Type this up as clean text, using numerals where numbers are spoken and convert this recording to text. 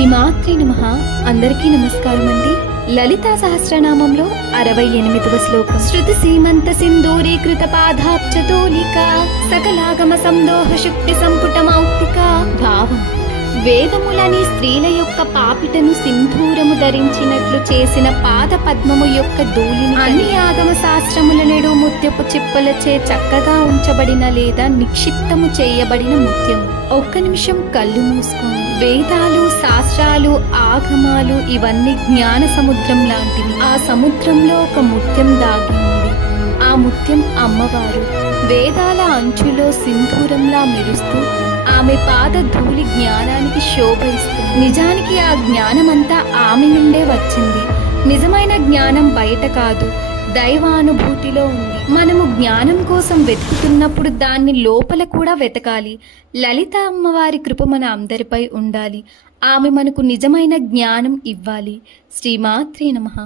శ్రీమాత్రే నమః. అందరికీ నమస్కారం అండి. లలితా సహస్రనామంలో 68వ శ్లోకం. శృతి సీమంత సింధూరీకృత పాదాబ్జతోలిక సకలాగమ సందోహ శుక్తి సంపుట మౌక్తిక. భావం: వేదములని స్త్రీల యొక్క పాపిటను సింధూరము ధరించినట్లు చేసిన పాద పద్మము యొక్క ధూళిని అన్ని ఆగమ శాస్త్రముల నేడు ముత్యపు చిప్పలచే చక్కగా ఉంచబడిన లేదా నిక్షిప్తము చేయబడిన ముత్యము. ఒక్క నిమిషం కళ్ళు మూసుకోండి. వేదాలు, శాస్త్రాలు, ఆగమాలు ఇవన్నీ జ్ఞాన సముద్రం లాంటివి. ఆ సముద్రంలో ఒక ముత్యం దాగి ఉంది. ఆ ముత్యం అమ్మవారు. వేదాల అంచులో సింధూరంలా మెరుస్తూ ఆమె పాద ధూళి జ్ఞానానికి శోభ ఇస్తుంది. నిజానికి ఆ జ్ఞానమంతా ఆమె నుండే వచ్చింది. నిజమైన జ్ఞానం బయట కాదు, దైవానుభూతిలో ఉంది. మనము జ్ఞానం కోసం వెతుకుతున్నప్పుడు దాన్ని లోపల కూడా వెతకాలి. లలిత అమ్మవారి కృప మన అందరిపై ఉండాలి. ఆమె మనకు నిజమైన జ్ఞానం ఇవ్వాలి. శ్రీమాత్రే నమః.